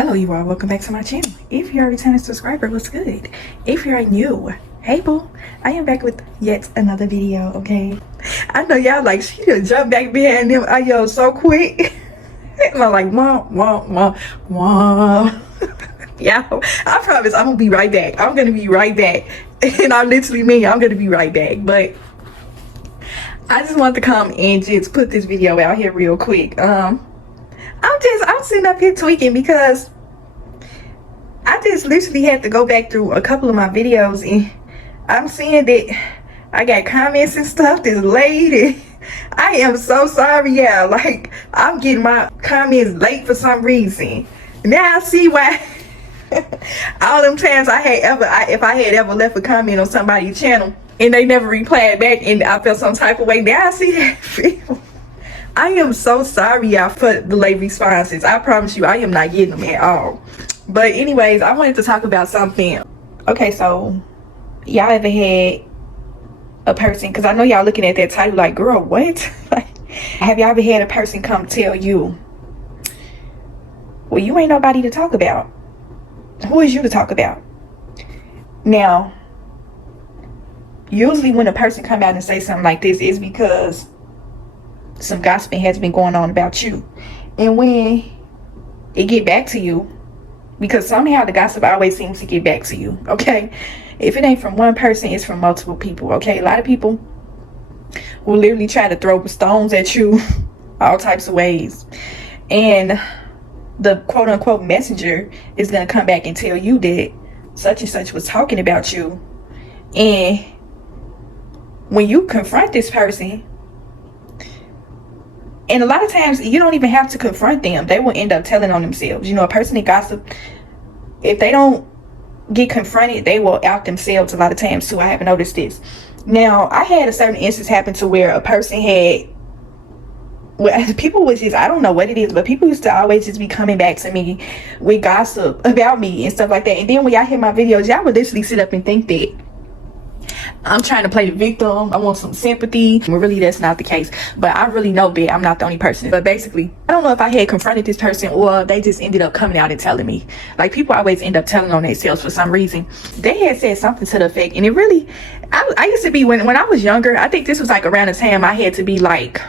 Hello you all, welcome back to my channel. If you're a returning subscriber, what's good? If you're new, hey boo, I am back with yet another video, okay? I know y'all like, she just jumped back behind them yo so quick. And I'm like, mom. Yeah, I promise I'm gonna be right back. I'm gonna be right back. And I literally mean I'm gonna be right back. But I just want to come and just put this video out here real quick. I'm sitting up here tweaking because I just literally had to go back through a couple of my videos and I'm seeing that I got comments and stuff that's late, and I am so sorry, yeah. Like, I'm getting my comments late for some reason. Now I see why. All them times if I had ever left a comment on somebody's channel and they never replied back and I felt some type of way, now I see that. I am so sorry, y'all, for the late responses. I promise you, I am not getting them at all. But anyways, I wanted to talk about something. Okay, so y'all ever had a person, because I know y'all looking at that title like, girl, what? Have y'all ever had a person come tell you, well, you ain't nobody to talk about? Who is you to talk about? Now, usually when a person come out and say something like this, it's because some gossiping has been going on about you. And when it get back to you, because somehow the gossip always seems to get back to you, okay? If it ain't from one person, it's from multiple people, okay? A lot of people will literally try to throw stones at you all types of ways. And the quote-unquote messenger is going to come back and tell you that such and such was talking about you. And when you confront this person, and a lot of times you don't even have to confront them, they will end up telling on themselves. You know, a person that gossip, if they don't get confronted, they will out themselves a lot of times too. I haven't noticed this. Now, I had a certain instance happen to where a person had, well, people was just, I don't know what it is, but people used to always just be coming back to me with gossip about me and stuff like that. And then when y'all hear my videos, y'all would literally sit up and think that I'm trying to play the victim, I want some sympathy. Well, really that's not the case, but I really know that I'm not the only person. But basically, I don't know if I had confronted this person or they just ended up coming out and telling me. Like, people always end up telling on themselves for some reason. They had said something to the effect, and it really, I used to be, when I was younger, I think this was like around the time I had to be like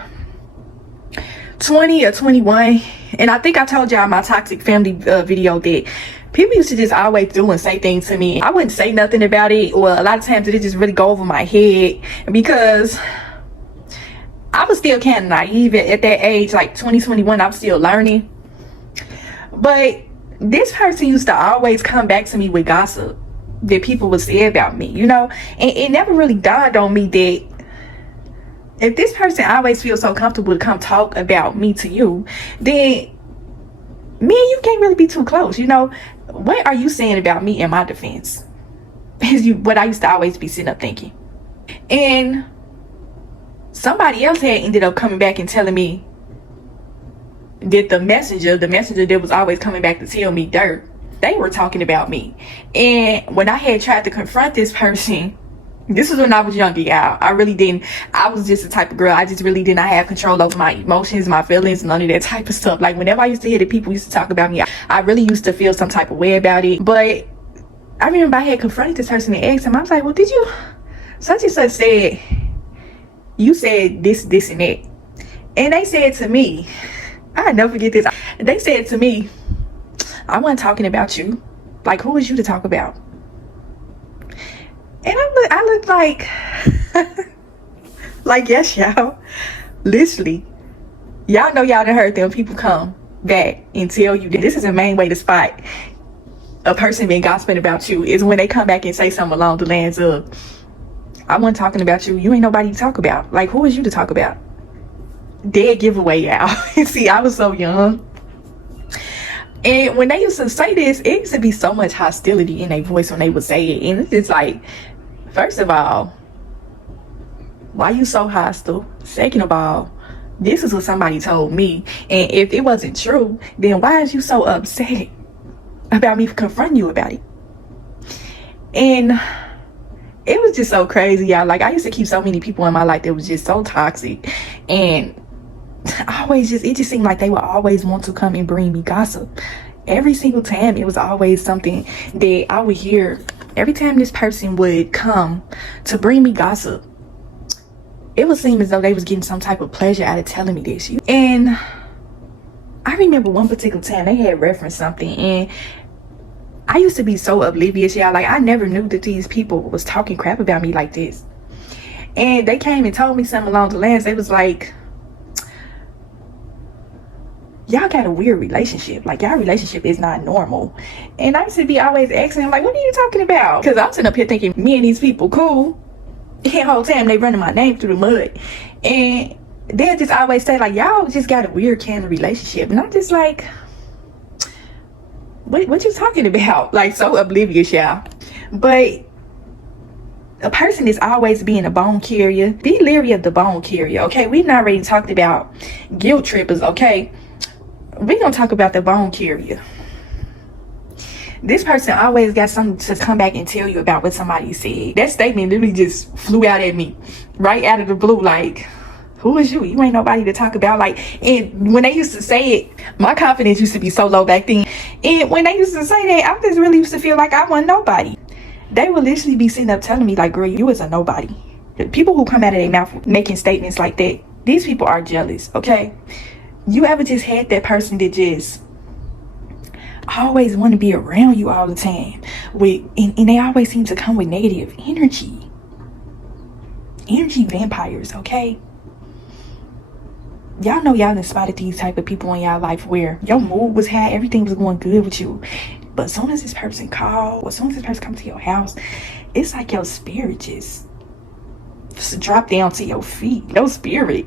20 or 21, and I think I told y'all my toxic family video that people used to just always do and say things to me. I wouldn't say nothing about it, or a lot of times it just really go over my head because I was still kind of naive at that age, like 20, 21, I was still learning. But this person used to always come back to me with gossip that people would say about me, you know? And it never really dawned on me that if this person always feels so comfortable to come talk about me to you, then me and you can't really be too close, you know? What are you saying about me in my defense? Is what I used to always be sitting up thinking. And somebody else had ended up coming back and telling me that the messenger that was always coming back to tell me dirt, they were talking about me. And when I had tried to confront this person, this was when I was younger, y'all. I was just the type of girl, I just really did not have control over my emotions, my feelings, none of that type of stuff. Like, whenever I used to hear that people used to talk about me, I really used to feel some type of way about it. But I remember I had confronted this person and asked him, I was like, well, did you, such and such said, you said this, and that. And they said to me, I'll never forget this. They said to me, I wasn't talking about you. Like, who is you to talk about? And I look like, like, yes, y'all, literally, y'all know y'all done heard them people come back and tell you that this is the main way to spot a person being gossiping about you is when they come back and say something along the lines of, I wasn't talking about you. You ain't nobody to talk about. Like, who is you to talk about? Dead giveaway, y'all. See, I was so young. And when they used to say this, it used to be so much hostility in their voice when they would say it. And it's just like, first of all, why you so hostile? Second of all, this is what somebody told me. And if it wasn't true, then why is you so upset about me confronting you about it? And it was just so crazy, y'all. Like, I used to keep so many people in my life that was just so toxic. And it just seemed like they would always want to come and bring me gossip. every single time it was always something that I would hear. Every time this person would come to bring me gossip, it would seem as though they was getting some type of pleasure out of telling me this. And I remember one particular time they had referenced something, and I used to be so oblivious, y'all. Like, I never knew that these people was talking crap about me like this. And they came and told me something along the lines. They was like, y'all got a weird relationship. Like, y'all relationship is not normal. And I used to be always asking them, like, what are you talking about? Because I'm sitting up here thinking me and these people cool. And the whole time they running my name through the mud. And they'll just always say, like, y'all just got a weird kind of relationship. And I'm just like, what you talking about? Like, so oblivious, y'all. But a person is always being a bone carrier. Be leery of the bone carrier, okay? We've not already talked about guilt trippers, okay? We're gonna talk about the bone carrier. This person always got something to come back and tell you about what somebody said. That statement literally just flew out at me right out of the blue. Like, who is you? You ain't nobody to talk about. Like, and when they used to say it, my confidence used to be so low back then. And when they used to say that, I just really used to feel like I wasn't nobody. They would literally be sitting up telling me, like, girl, you is a nobody. The people who come out of their mouth making statements like that, these people are jealous, okay? You ever just had that person that just always want to be around you all the time and they always seem to come with negative energy vampires, okay? Y'all know y'all done spotted these type of people in y'all life where your mood was high, everything was going good with you, but as soon as this person called, or as soon as this person comes to your house, it's like your spirit just drop down to your feet. Your spirit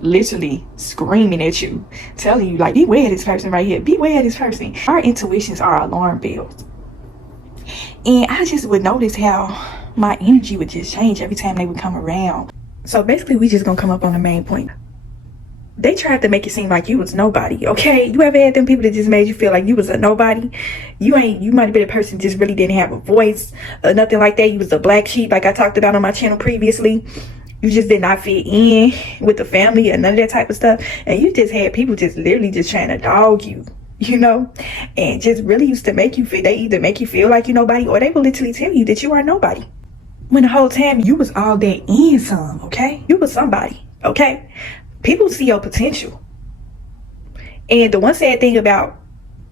literally screaming at you, telling you, like, beware of this person right here, beware of this person. Our intuitions are alarm bells. And I just would notice how my energy would just change every time they would come around. So basically, we just gonna come up on the main point. They tried to make it seem like you was nobody, okay? You ever had them people that just made you feel like you was a nobody? You might have been a person that just really didn't have a voice or nothing like that. You was the black sheep, like I talked about on my channel previously. You just did not fit in with the family and none of that type of stuff. And you just had people just literally just trying to dog you, you know? And just really used to make you feel, they either make you feel like you're nobody, or they will literally tell you that you are nobody. When the whole time you was all that and some, okay? You was somebody, okay? People see your potential. And the one sad thing about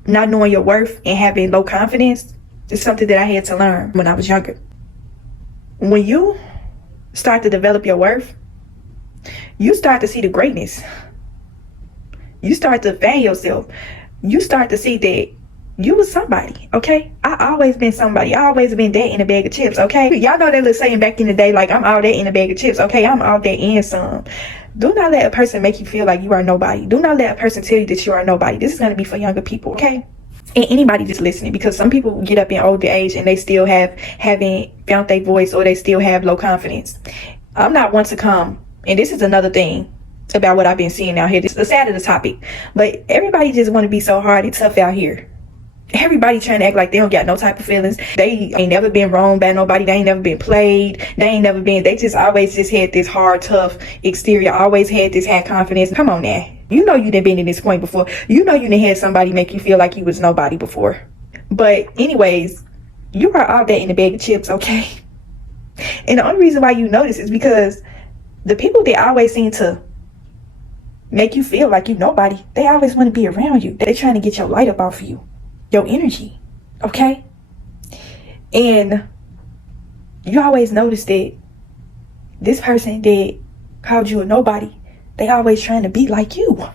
not knowing your worth and having low confidence is something that I had to learn when I was younger. When you start to develop your worth, you start to see the greatness. You start to fan yourself. You start to see that you was somebody, okay? I always been somebody. I always been that in a bag of chips, okay? Y'all know that little saying back in the day, like, I'm all that in a bag of chips, okay? I'm all that and some. Do not let a person make you feel like you are nobody. Do not let a person tell you that you are nobody. This is going to be for younger people, okay? And anybody just listening, because some people get up in older age and they still haven't found their voice, or they still have low confidence. I'm not one to come, and this is another thing about what I've been seeing out here. This is the side of the topic, but everybody just want to be so hard and tough out here. Everybody trying to act like they don't got no type of feelings. They ain't never been wronged by nobody. They ain't never been played. They just always just had this hard, tough exterior. Always had this high confidence. Come on now. You know you done been in this point before. You know you done had somebody make you feel like you was nobody before. But anyways, you are all that in a bag of chips, okay? And the only reason why you know this is because the people that always seem to make you feel like you nobody, they always want to be around you. They're trying to get your light up off of you. Your energy, okay? And you always notice that this person that called you a nobody, they always trying to be like you.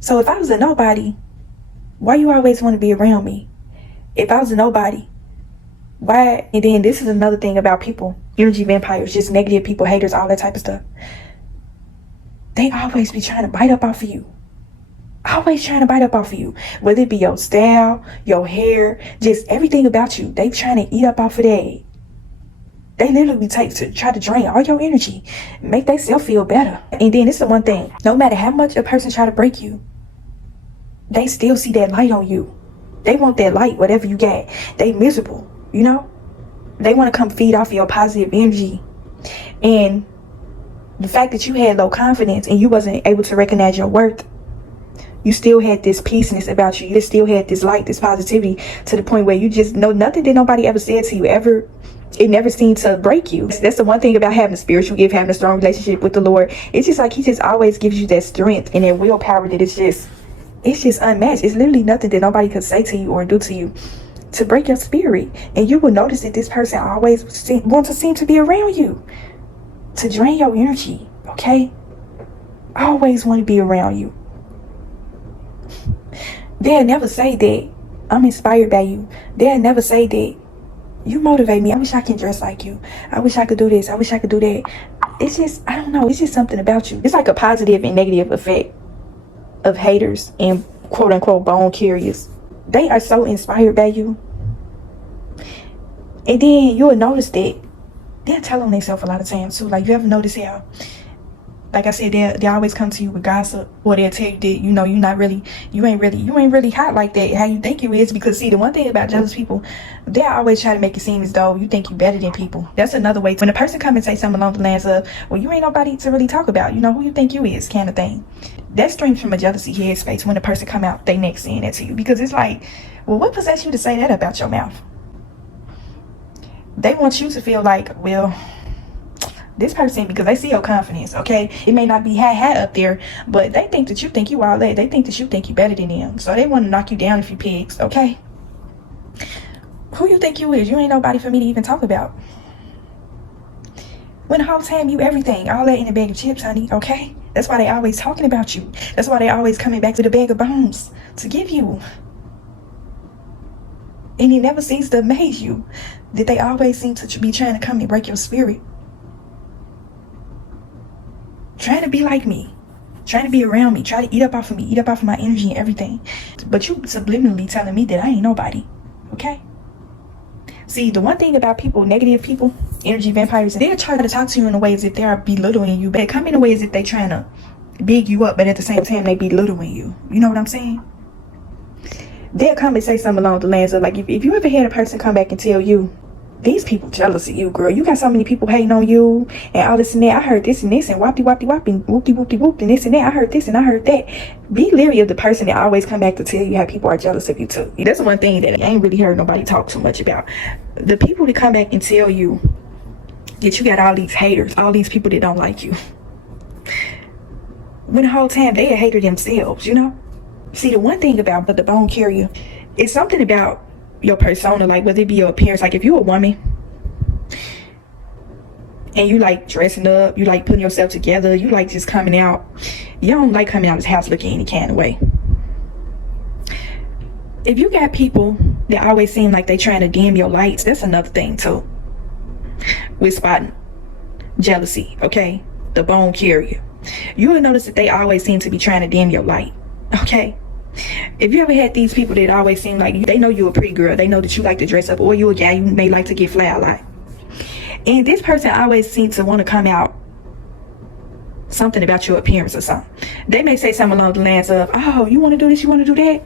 So if I was a nobody, why you always want to be around me? If I was a nobody, why? And then this is another thing about people, energy vampires, just negative people, haters, all that type of stuff. They always be trying to bite up off of you. Always trying to bite up off of you, whether it be your style, your hair, just everything about you. They trying to eat up off of that. They literally try to drain all your energy, make themselves feel better. And then this is the one thing, no matter how much a person try to break you, they still see that light on you. They want that light, whatever you got. They miserable, you know? They want to come feed off your positive energy. And the fact that you had low confidence and you wasn't able to recognize your worth, You still had this peaceness about you. You still had this light, this positivity, to the point where you just know nothing that nobody ever said to you ever. It never seemed to break you. That's the one thing about having a spiritual gift, having a strong relationship with the Lord. It's just like he just always gives you that strength and that willpower that it's just unmatched. It's literally nothing that nobody could say to you or do to you to break your spirit. And you will notice that this person always wants to seem to be around you, to drain your energy, okay? Always want to be around you. They'll never say that I'm inspired by you. They'll never say that you motivate me. I wish I can dress like you. I wish I could do this. I wish I could do that. It's just, I don't know. It's just something about you. It's like a positive and negative effect of haters and quote unquote bone carriers. They are so inspired by you. And then you'll notice that they'll tell on themselves a lot of times too. Like, you ever notice how, like I said, they always come to you with gossip, or they'll tell you that, you know, you ain't really hot like that, how you think you is. Because see, the one thing about jealous people, they always try to make it seem as though you think you better than people. That's another way. When a person come and say something along the lines of, well, you ain't nobody to really talk about, you know, who you think you is, kind of thing. That streams from a jealousy headspace when a person come out they next saying that to you. Because it's like, well, what possessed you to say that about your mouth? They want you to feel like, well, this person, because they see your confidence, okay? It may not be high up there, but they think that you think you all that. They think that you think you better than them. So they want to knock you down a few pegs, okay? Who you think you is? You ain't nobody for me to even talk about. When the whole time you everything, all that in a bag of chips, honey, okay? That's why they always talking about you. That's why they always coming back with a bag of bones to give you. And it never seems to amaze you that they always seem to be trying to come and break your spirit. Trying to be like me, trying to be around me, try to eat up off of me, eat up off of my energy and everything. But you subliminally telling me that I ain't nobody, okay? See, the one thing about people, negative people, energy vampires, they'll try to talk to you in a way as if they are belittling you, but they come in a way as if they trying to big you up, but at the same time they belittling you. You know what I'm saying? They'll come and say something along the lines of, like, if you ever had a person come back and tell you, these people jealous of you, girl. You got so many people hating on you and all this and that. I heard this and this and whoopty whoopty whoop and whoopty whoopty whoop and this and that. I heard this and I heard that. Be leery of the person that always come back to tell you how people are jealous of you too. That's one thing that I ain't really heard nobody talk too much about. The people that come back and tell you that you got all these haters, all these people that don't like you, when the whole time they a hater themselves, you know? See, the one thing about the bone carrier, it's something about your persona, like whether it be your appearance. Like if you're a woman and you like dressing up, you like putting yourself together, you like just coming out, you don't like coming out of this house looking any kind of way. If you got people that always seem like they trying to dim your lights, that's another thing too with spotting jealousy, okay? The bone carrier, you will notice that they always seem to be trying to dim your light, okay? If you ever had these people that always seem like they know you're a pretty girl, they know that you like to dress up, or you're a guy, you may like to get fly a lot, and this person always seems to want to come out something about your appearance or something. They may say something along the lines of, oh, you want to do this, you want to do that,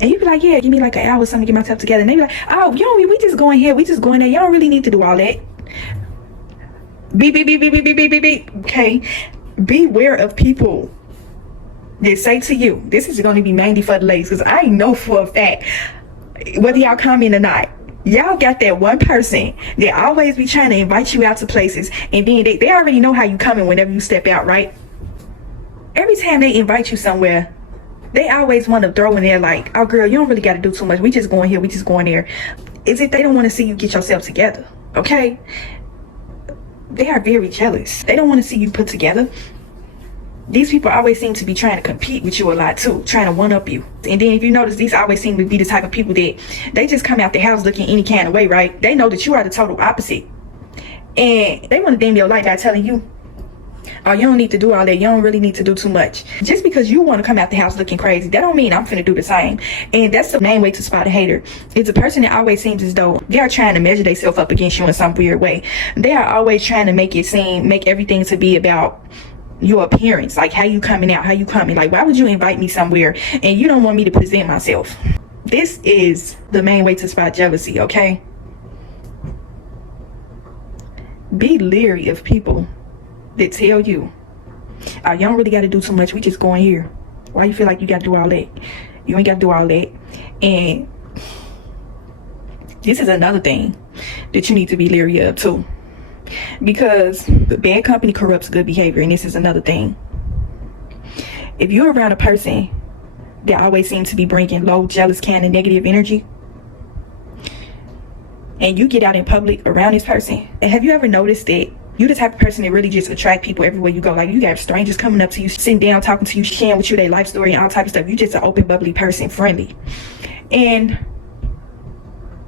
and you be like, yeah, give me like an hour or something to get myself together. And they be like, oh, yo, we just going here, we just going there, you don't really need to do all that. Beep, beep, beep, beep, beep, beep, beep, beep. Okay, beware of people that say to you, this is going to be mainly for the ladies, because I know for a fact, whether y'all come in or not, y'all got that one person that always be trying to invite you out to places, and then they already know how you coming whenever you step out, right? Every time they invite you somewhere, they always want to throw in there like, oh girl, you don't really got to do too much, we just going here, we just going there, as if they don't want to see you get yourself together, okay? They are very jealous. They don't want to see you put together. These people always seem to be trying to compete with you a lot too, trying to one up you. And then if you notice, these always seem to be the type of people that they just come out the house looking any kind of way, right? They know that you are the total opposite, and they want to dim your light by telling you, oh, you don't need to do all that, you don't really need to do too much. Just because you want to come out the house looking crazy, that don't mean I'm finna do the same. And that's the main way to spot a hater. It's a person that always seems as though they are trying to measure themselves up against you in some weird way. They are always trying to make everything to be about your appearance, like how you coming out, how you coming. Like, why would you invite me somewhere and you don't want me to present myself? This is the main way to spot jealousy, okay? Be leery of people that tell you, oh, you don't really got to do too much, we just going here. Why you feel like you gotta do all that? You ain't gotta do all that. And this is another thing that you need to be leery of too, because the bad company corrupts good behavior. And this is another thing. If you're around a person that always seems to be bringing low, jealous, kind of negative energy, and you get out in public around this person, and have you ever noticed that you the type of person that really just attract people everywhere you go? Like, you got strangers coming up to you, sitting down, talking to you, sharing with you their life story and all type of stuff. You just an open, bubbly person, friendly. And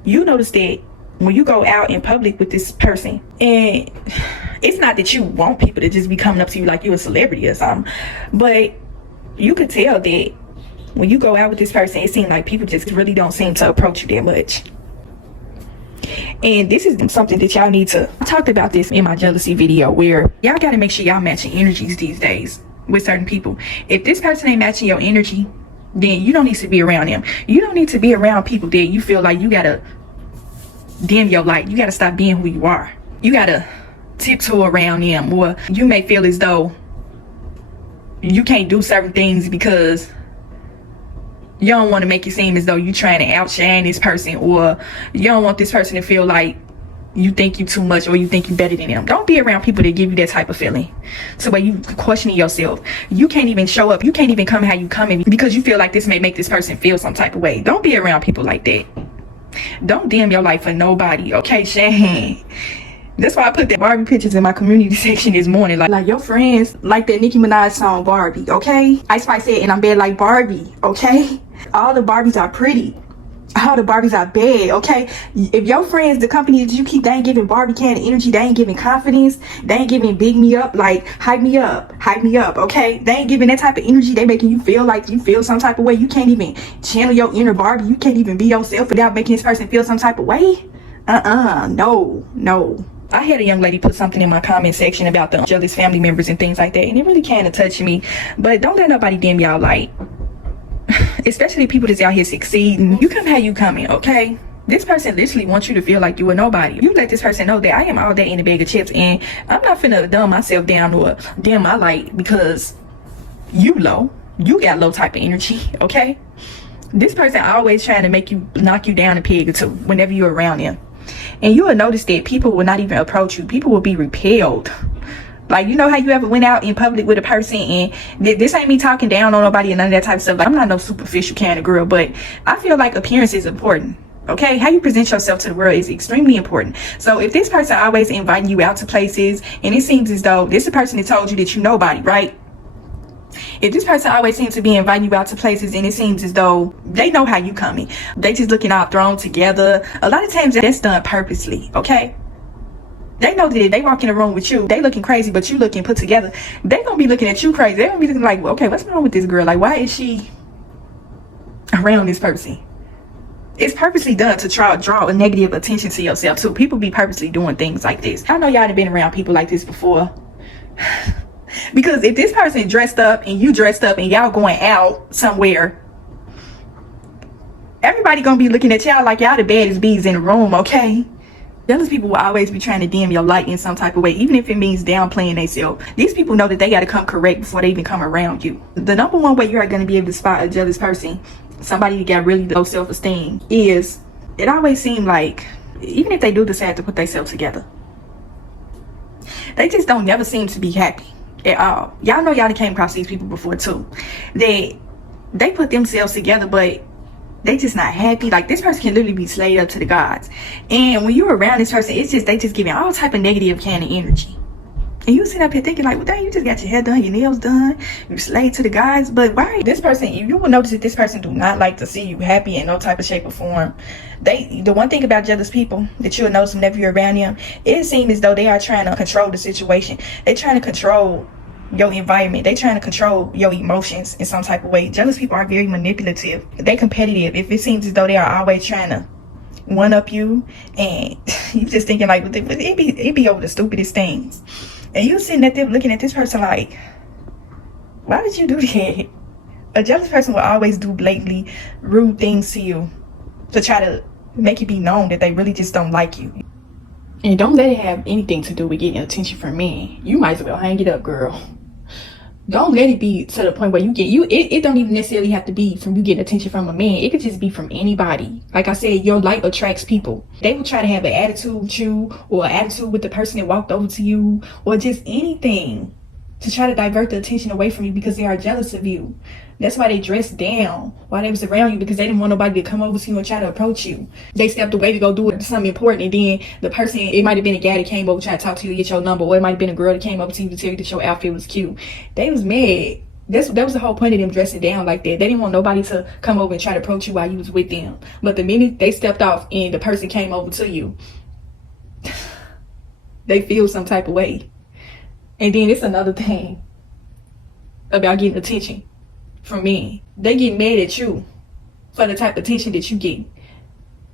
you notice that when you go out in public with this person, and it's not that you want people to just be coming up to you like you're a celebrity or something, but you could tell that when you go out with this person, it seems like people just really don't seem to approach you that much. And this is something that y'all need to, I talked about this in my jealousy video, where y'all got to make sure y'all matching energies these days with certain people. If this person ain't matching your energy, then you don't need to be around them. You don't need to be around people that you feel like you got to dim your light. You got to stop being who you are. You got to tiptoe around them, or you may feel as though you can't do certain things because you don't want to make it seem as though you're trying to outshine this person, or you don't want this person to feel like you think you too much or you think you better than them. Don't be around people that give you that type of feeling, so where you questioning yourself. You can't even show up. You can't even come how you coming because you feel like this may make this person feel some type of way. Don't be around people like that. Don't dim your life for nobody, okay, Shane? That's why I put that Barbie pictures in my community section this morning. Like your friends like that Nicki Minaj song Barbie, okay? Ice Spice said, and I'm bad like Barbie, okay? All the Barbies are pretty. All the Barbies are bad, okay? If your friends, the company that you keep, they ain't giving Barbie kind of energy, they ain't giving confidence, they ain't giving big me up, like hype me up, okay? They ain't giving that type of energy. They making you feel like you feel some type of way. You can't even channel your inner Barbie. You can't even be yourself without making this person feel some type of way. No. I had a young lady put something in my comment section about the jealous family members and things like that, and it really kind of touched me. But don't let nobody dim y'all light, especially people that's out here succeeding. You come how you coming, okay? This person literally wants you to feel like you are nobody. You let this person know that I am all that in a bag of chips, and I'm not finna dumb myself down or dim my light because you low. You got low type of energy, okay? This person always trying to make you, knock you down a peg or two whenever you're around them. And you will notice that people will not even approach you. People will be repelled. Like, you know how you ever went out in public with a person, and this ain't me talking down on nobody and none of that type of stuff. Like, I'm not no superficial kind of girl, but I feel like appearance is important. Okay, how you present yourself to the world is extremely important. So if this person always inviting you out to places, and it seems as though this is a person that told you that you nobody, right? If this person always seems to be inviting you out to places, and it seems as though they know how you coming, they just looking all thrown together. A lot of times that's done purposely, okay? They know that if they walk in a room with you, they looking crazy, but you looking put together. They gonna be looking at you crazy. They gonna be looking like, okay, what's wrong with this girl? Like, why is she around this person? It's purposely done to try to draw a negative attention to yourself too. People be purposely doing things like this. I know y'all have been around people like this before. Because if this person dressed up and you dressed up and y'all going out somewhere, everybody gonna be looking at y'all like y'all the baddest bees in the room, okay? Jealous people will always be trying to dim your light in some type of way, even if it means downplaying themselves. These people know that they got to come correct before they even come around you. The number one way you're going to be able to spot a jealous person, somebody who got really low self-esteem, is it always seems like, even if they do decide to put themselves together, they just don't never seem to be happy at all. Y'all know y'all came across these people before too. They put themselves together, but they just not happy. Like, this person can literally be slayed up to the gods, and when you're around this person, it's just they just giving all type of negative kind of energy, and you sit up here thinking like, well, dang, you just got your hair done, your nails done, you slayed to the gods. But why this person, you will notice that this person do not like to see you happy in no type of shape or form. The one thing about jealous people that you'll notice whenever you're around them, it seems as though they are trying to control the situation. They're trying to control your environment. They trying to control your emotions in some type of way. Jealous people are very manipulative. They competitive. If it seems as though they are always trying to one up you, and you just thinking like, it be over the stupidest things, and you sitting at them looking at this person like, why did you do that? A jealous person will always do blatantly rude things to you to try to make it be known that they really just don't like you. And don't let it have anything to do with getting attention from men. You might as well hang it up, girl. Don't let it be to the point where it don't even necessarily have to be from you getting attention from a man. It could just be from anybody. Like I said, your light attracts people. They will try to have an attitude with you, or an attitude with the person that walked over to you, or just anything to try to divert the attention away from you because they are jealous of you. That's why they dressed down while they was around you, because they didn't want nobody to come over to you and try to approach you. They stepped away to go do something important, and then the person, it might have been a guy that came over trying to talk to you to get your number, or it might have been a girl that came over to you to tell you that your outfit was cute. They was mad. That was the whole point of them dressing down like that. They didn't want nobody to come over and try to approach you while you was with them. But the minute they stepped off and the person came over to you, they feel some type of way. And then it's another thing about getting attention from men. They get mad at you for the type of attention that you get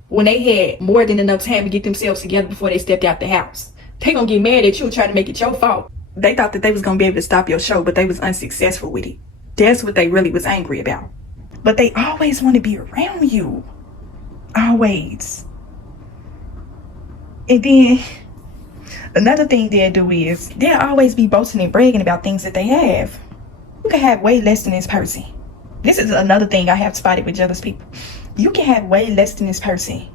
when they had more than enough time to get themselves together before they stepped out the house. They gonna get mad at you and try to make it your fault. They thought that they was gonna be able to stop your show, but they was unsuccessful with it. That's what they really was angry about. But they always want to be around you. Always. And then another thing they'll do is they'll always be boasting and bragging about things that they have. You can have way less than this person. This is another thing I have spotted with jealous people. You can have way less than this person.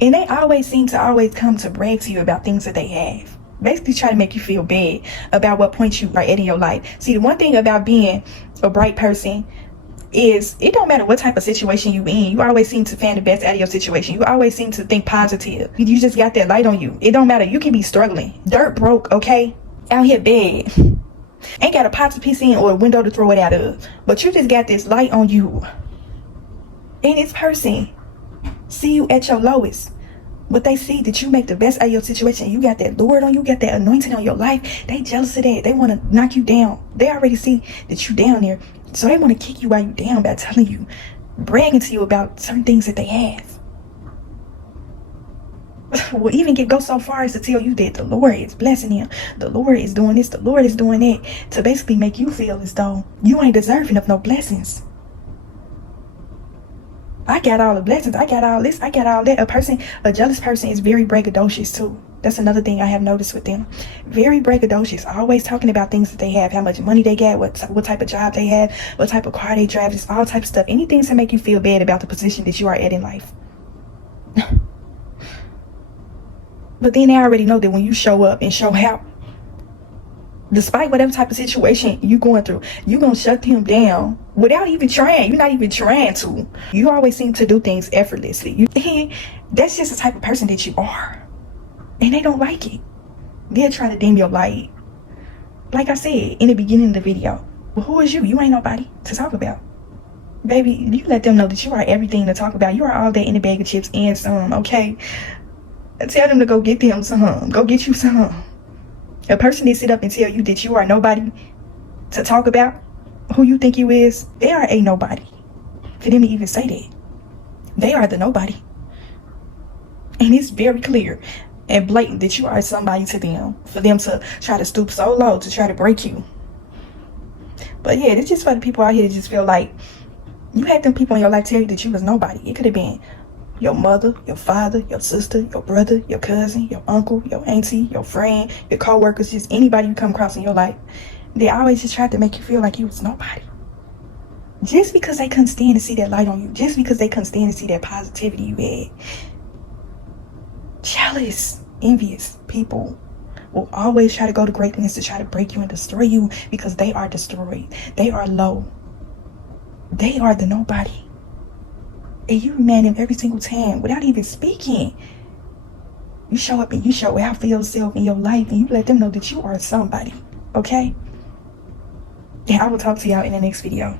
And they always seem to always come to brag to you about things that they have. Basically try to make you feel bad about what point you are at in your life. See, the one thing about being a bright person is it don't matter what type of situation you in. You always seem to find the best out of your situation. You always seem to think positive. You just got that light on you. It don't matter. You can be struggling. Dirt broke, okay? Out here bad. Ain't got a pot to piss in or a window to throw it out of. But you just got this light on you. And this person see you at your lowest. But they see that you make the best out of your situation. You got that Lord on you, got that anointing on your life. They jealous of that. They want to knock you down. They already see that you down there. So they want to kick you while you down by telling you, bragging to you about certain things that they have. Will even go so far as to tell you that the Lord is blessing him. The Lord is doing this. The Lord is doing that. To basically make you feel as though you ain't deserving of no blessings. I got all the blessings. I got all this. I got all that. A jealous person is very braggadocious too. That's another thing I have noticed with them. Very braggadocious. Always talking about things that they have. How much money they got. What type of job they have. What type of car they drive. Just all type of stuff. Anything to make you feel bad about the position that you are at in life. But then they already know that when you show up and show out, despite whatever type of situation you going through, you gonna shut them down without even trying. You're not even trying to. You always seem to do things effortlessly. That's just the type of person that you are. And they don't like it. They'll try to dim your light. Like I said in the beginning of the video, well, who is you? You ain't nobody to talk about. Baby, you let them know that you are everything to talk about. You are all that in a bag of chips and some, okay? Tell them to go get them some. Go get you some. A person that sit up and tell you that you are nobody to talk about, who you think you is, they are a nobody. For them to even say that. They are the nobody. And it's very clear and blatant that you are somebody to them. For them to try to stoop so low to try to break you. But yeah, it's just for the people out here that just feel like you had them people in your life tell you that you was nobody. It could have been your mother, your father, your sister, your brother, your cousin, your uncle, your auntie, your friend, your co-workers, just anybody you come across in your life. They always just tried to make you feel like you was nobody. Just because they couldn't stand to see that light on you. Just because they couldn't stand to see that positivity you had. Jealous, envious people will always try to go to greatness to try to break you and destroy you because they are destroyed. They are low. They are the nobody. And you remind them every single time without even speaking. You show up and you show out for yourself in your life and you let them know that you are somebody. Okay? And I will talk to y'all in the next video.